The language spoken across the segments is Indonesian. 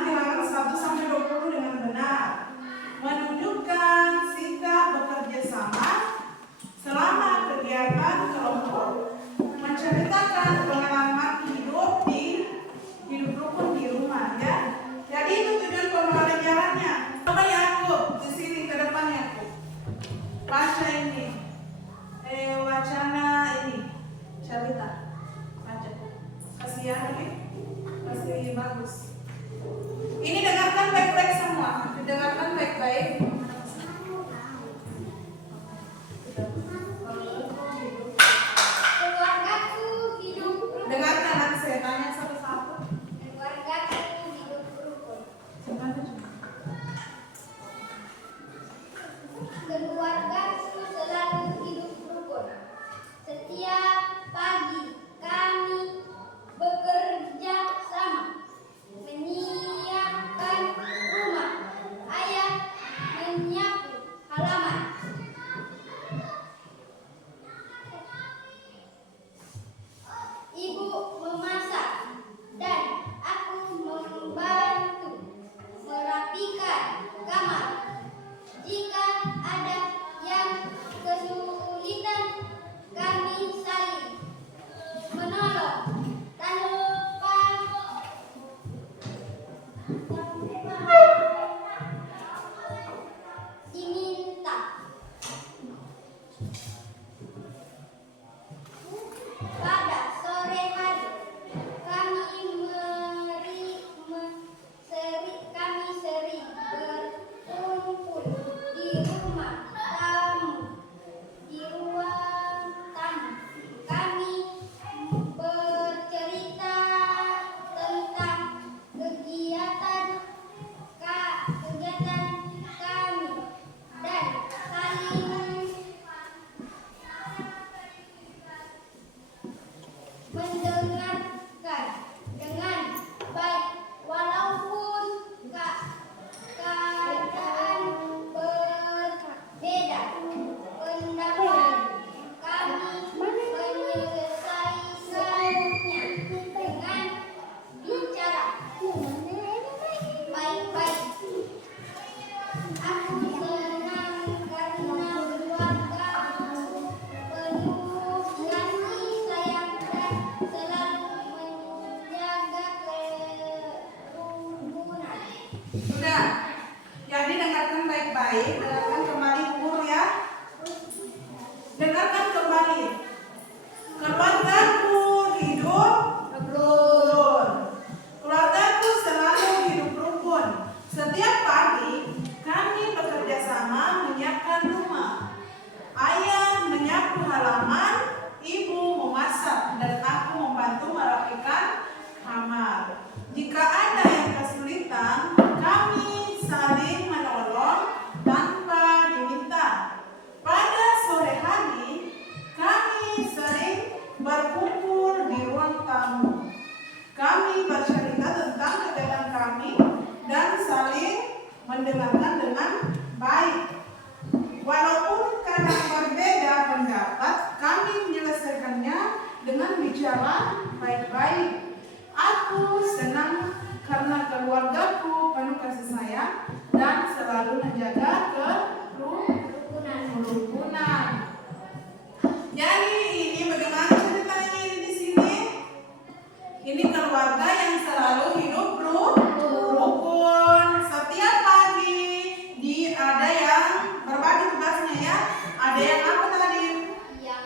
Pertanyaan bilangan 1 sampai 20 dengan benar. Menunjukkan sikap bekerja sama selama kegiatan kelompok. Menceritakan pengalaman hidup rukun di rumah, ya. Jadi itu tujuan pembelajarannya. Coba Yakub di sini ke depan Yakub. Baca ini. Wacana ini. Cerita. Baca. Kasih ya, oke? Kasih bagus. Ini dengarkan baik-baik semua. Dengarkan baik-baik. Dengarkan, nanti saya tanya satu-satu. Keluargaku hidup rukun. Keluargaku selalu hidup rukun. Setiap pagi kami bekerja sama, menyiapkan rumah. Ayah menyapu halaman. Ibu memasak dan aku membantu merapikan kamar. Jika ada yang kesulitan, kami saling menolong tanpa diminta. Pada sore hari, kami sering berkumpul di rumah tamu, di ruang tamu. Kami bercerita tentang kegiatan kami dan saling mendengarkan dengan baik walaupun keadaan berbeda pendapat. Kami menyelesaikannya dengan bicara baik-baik. Aku senang karena keluargaku penuh kasih sayang dan selalu menjaga kerukunan. Sudah. Jadi dengarkan baik-baik. Dengarkan kembali guru ya. Dengarkan kembali. Keluargaku hidup rukun. Keluargaku selalu hidup rukun. Setiap pagi kami bekerja sama menyiapkan rumah. Ayah menyapu halaman, ibu memasak, dan aku membantu merapikan kamar. Jika ada yang kesulitan, kami saling menolong tanpa diminta. Pada sore hari, kami sering berkumpul di ruang tamu. Kami bercerita tentang kegiatan kami dan saling mendengarkan dengan baik. Walaupun kadang berbeda pendapat, kami menyelesaikannya dengan bicara baik-baik. Aku senang karena keluargaku penuh kasih sayang dan selalu menjaga kerukunan. Jadi ini bagaimana ceritanya ini di sini? Ini keluarga yang selalu hidup rukun. Setiap pagi ada yang berbagi tugasnya ya. Ada yang apa tadi?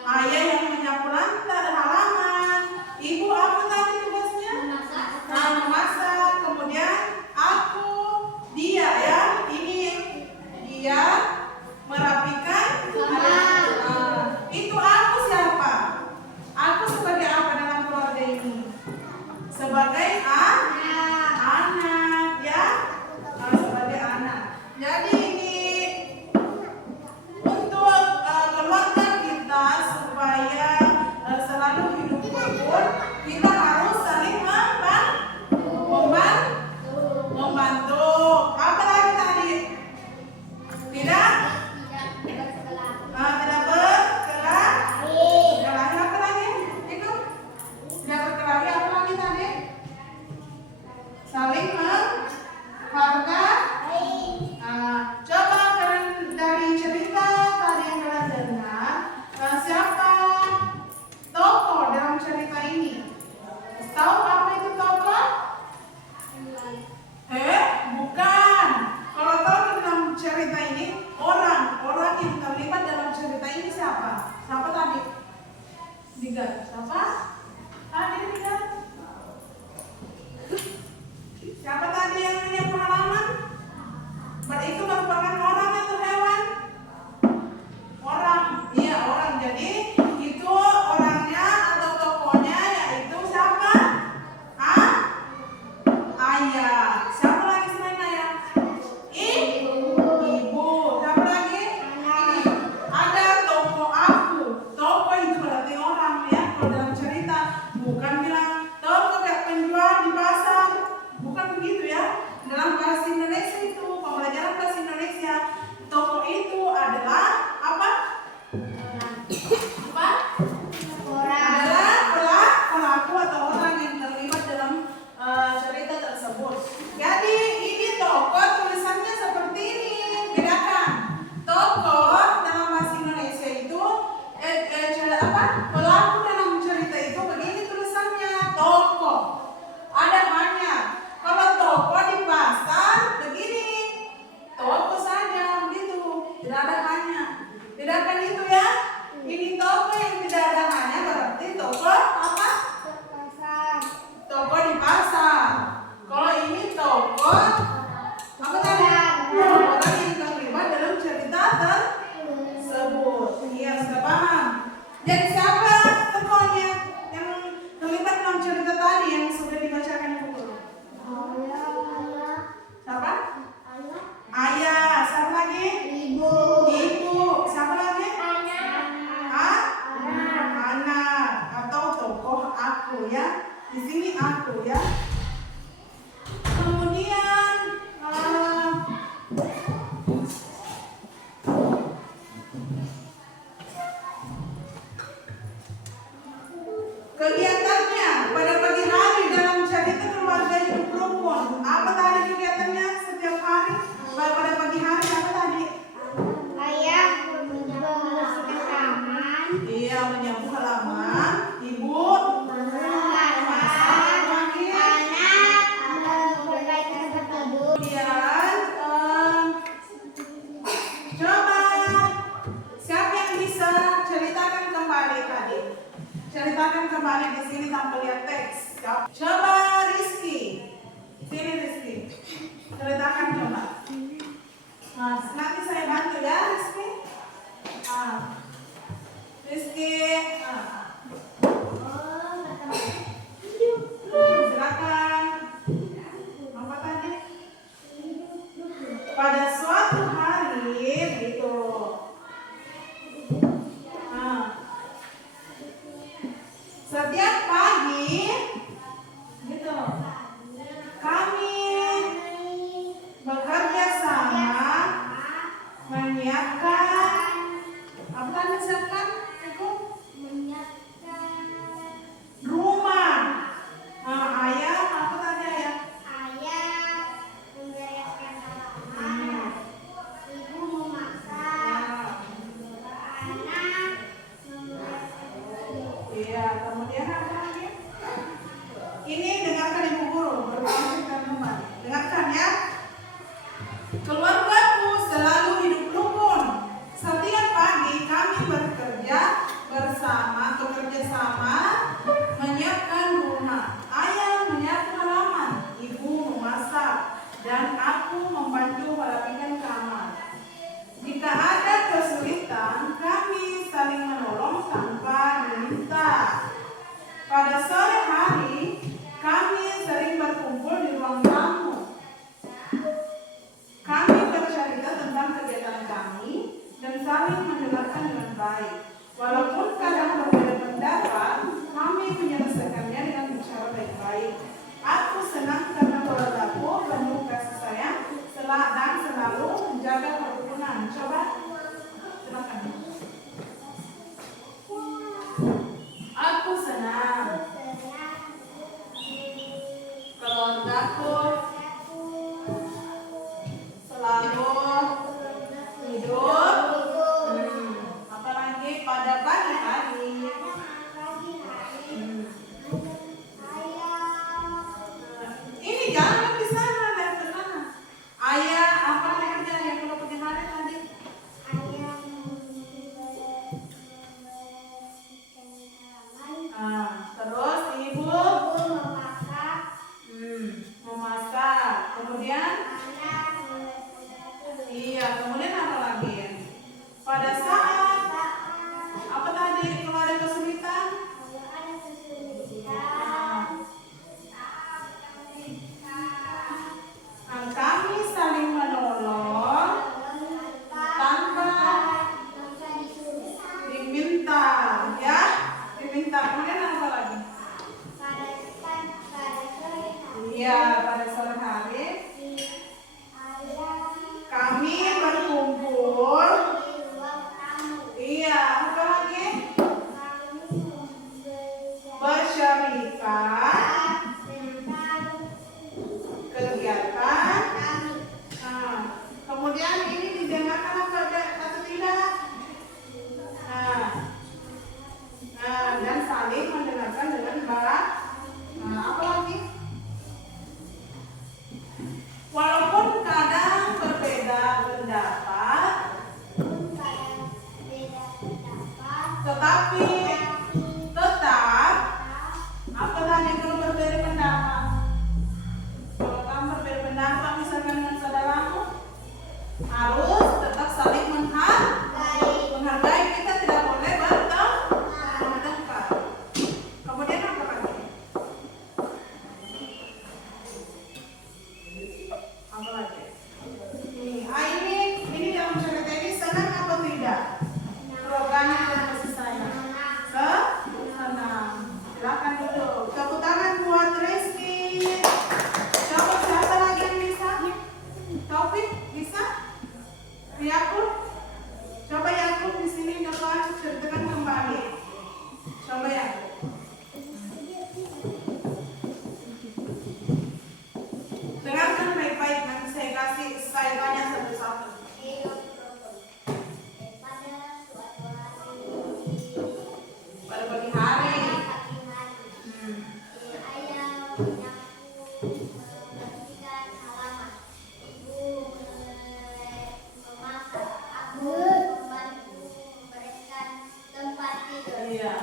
Ayah yang menyapu lantai halaman. Ibu apa tadi tugasnya? Memasak. Kemudian dia ya. Ini dia merapikan halaman. Itu aku siapa? Aku sebagai apa dalam keluarga ini? Sebagai anak ya. Sebagai anak. Jadi ini untuk keluarga kita supaya selalu hidup rukun, kita harus saling membantu. Apa lagi tadi? Tidak berkelahi. Apa lagi? Itu tidak berkelahi. Apa lagi tadi? Saling Coba, silakan. Aku senang. Keluargaku selalu hidup. Apalagi pada pagi hari. Ini jangan di sana, lihat ke sana. Ayah, apa yang kerjanya kalau pagi hari tadi? Terus ibu memasak. Kemudian, iya, kemudian apa lagi? Pada saat apa tadi kalau ada kesulitan? Kami saling menolong tanpa diminta, ya, diminta. Kemudian apa lagi? Iya, pada sore hari kami berkumpul. Iya, apa lagi? Bersyarikat kegiatan. Kemudian ini didengarkan atau tidak? Dan saling mendengarkan dengan baik. Apa lagi? Walaupun kadang berbeda pendapat, tetapi tetap apa tadi kalau berbeda pendapat? Kalau kamu berbeda pendapat misalkan dengan saudaramu, harus tetap saling menghargai. Kita tidak boleh bertengkar. Kemudian apa lagi? Apa lagi? Ini dalam cerita ini senang atau tidak? Programnya dan kasih sayang. Senang. Silakan duduk. Tepuk tangan buat Rizky. Coba siapa lagi yang bisa? Taufik bisa? Yakub? Coba Yakub di sini depan ceritakan kembali. Coba Yakub. Dengarkan baik-baik, nanti saya tanya satu-satu. Pada pagi hari. Iya.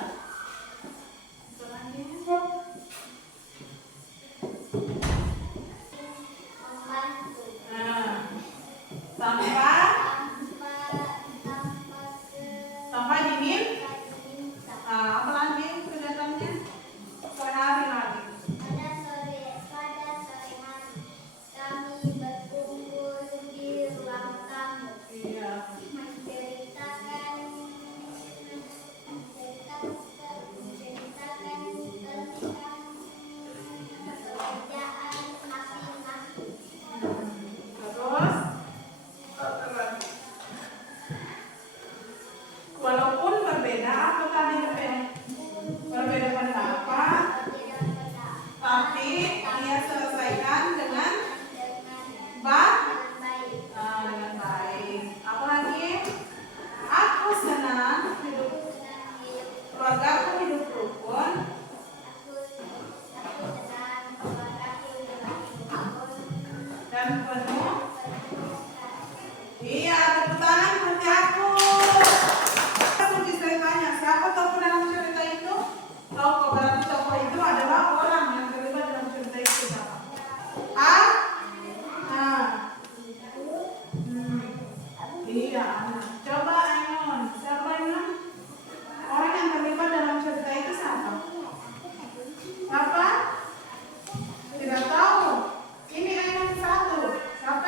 Tanpa dingin. Apa lagi kegiatannya? Sore hari lagi. Pada sore hari kami berkumpul di ruang tamu. Iya. Menceritakan tentang pekerjaan masing-masing. Terus walaupun berbeda, apa tadi berbeda pendapat, tapi ia selesaikan dengan baik. Apa lagi? Aku senang hidup keluargaku hidup rukun dan penuh. Iya, tepuk tangan seperti aku. Kunci ceritanya, siapa tokoh dalam cerita itu? Tokoh, berarti tokoh itu adalah orang yang terlibat dalam cerita itu. Iya. Coba Ainun, siapa Ainun? Orang yang terlibat dalam cerita itu siapa? Siapa? Tidak tahu. Ini Ainun satu. Siapa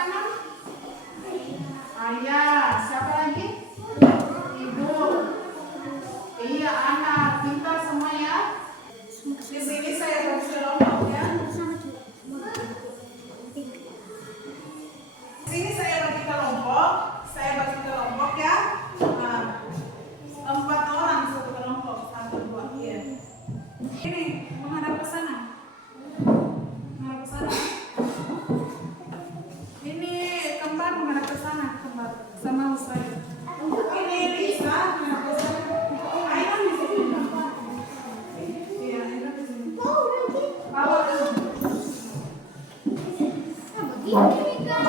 Diskusikan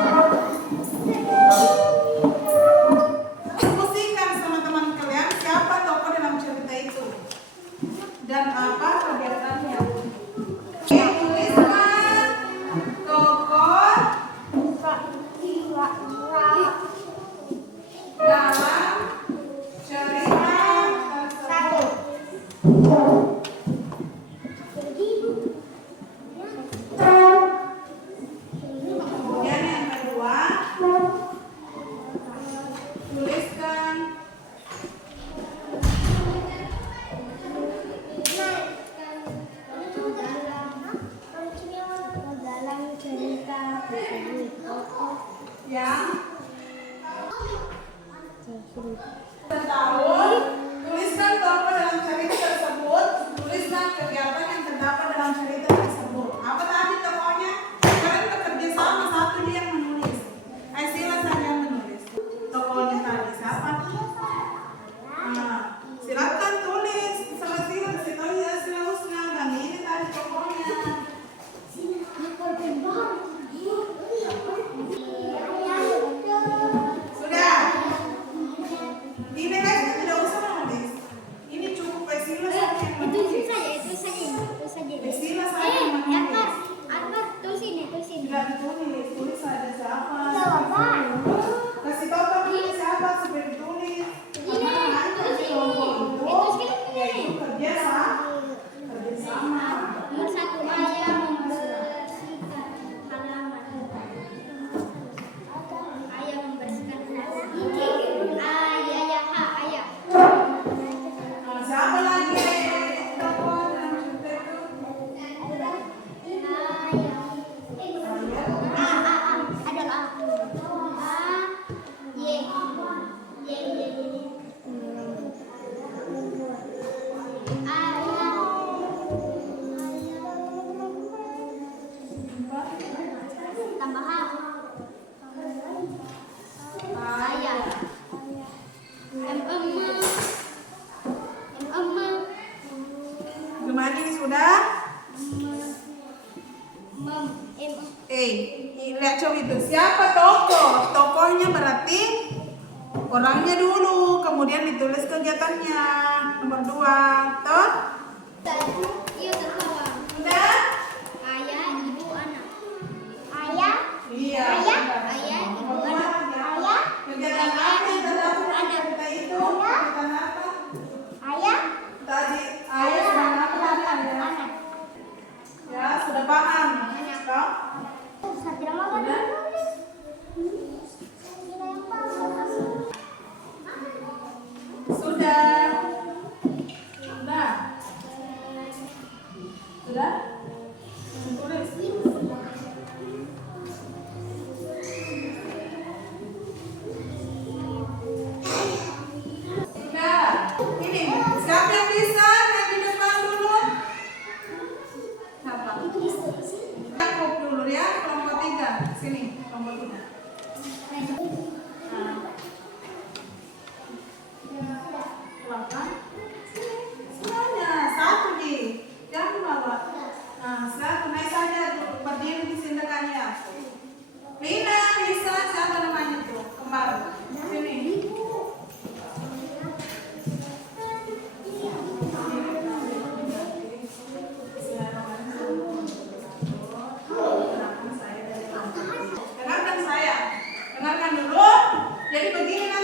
sama teman kalian siapa tokoh dalam cerita itu dan apa kegiatannya. Tuliskan tokoh dalam cerita tersebut. Kemudian yang kedua, tuliskan dalam cerita tersebut. yang setahun. Tuliskan tokoh dalam cerita tersebut. Tuliskan kegiatan yang terdapat dalam cerita tersebut. Apa tadi tokohnya? Kalian bekerja sama, satu dia yang menulis. Sila saja yang menulis. Tokohnya tadi siapa? Nah, silakan tulis sama Sila. Kasih tahu ya Sila Husna. Dan ini tadi tokohnya. Sudah. Ini guys tidak usah menulis. Ini cukup Sila saja yang menulis. Sila saja yang menulis. Tidak ditulis, tulis saja siapa. Kasih tahu teman siapa supaya ditulis. Karena nanti kelompok itu yaitu kerja sama. Nah, siapa lagi tokoh dalam cerita itu? Gimana ini sudah? Lihat coba itu. Siapa tokoh? Tokohnya berarti orangnya dulu, kemudian ditulis kegiatannya. Nomor 2, toh? Sudah? Iya. Nomor 2, kegiatan apa yang terdapat dalam cerita itu? Kegiatan apa? Tadi ayah sudah apa tadi ayah? Ya, sudah paham. Toh? Sudah. Tulis. Sudah. Ini siapa yang bisa yang di depan dulu? Siapa? Cukup dulu ya, kelompok 3. Sini, kelompok 3. Silakan. Semuanya satu di, jangan bawa. Nah, satu naik saja tuh, berdiri di sini dekatnya. Lina bisa, siapa namanya tuh? Kembar. Sini. Dengarkan saya. Dengarkan dulu. Jadi begini nanti.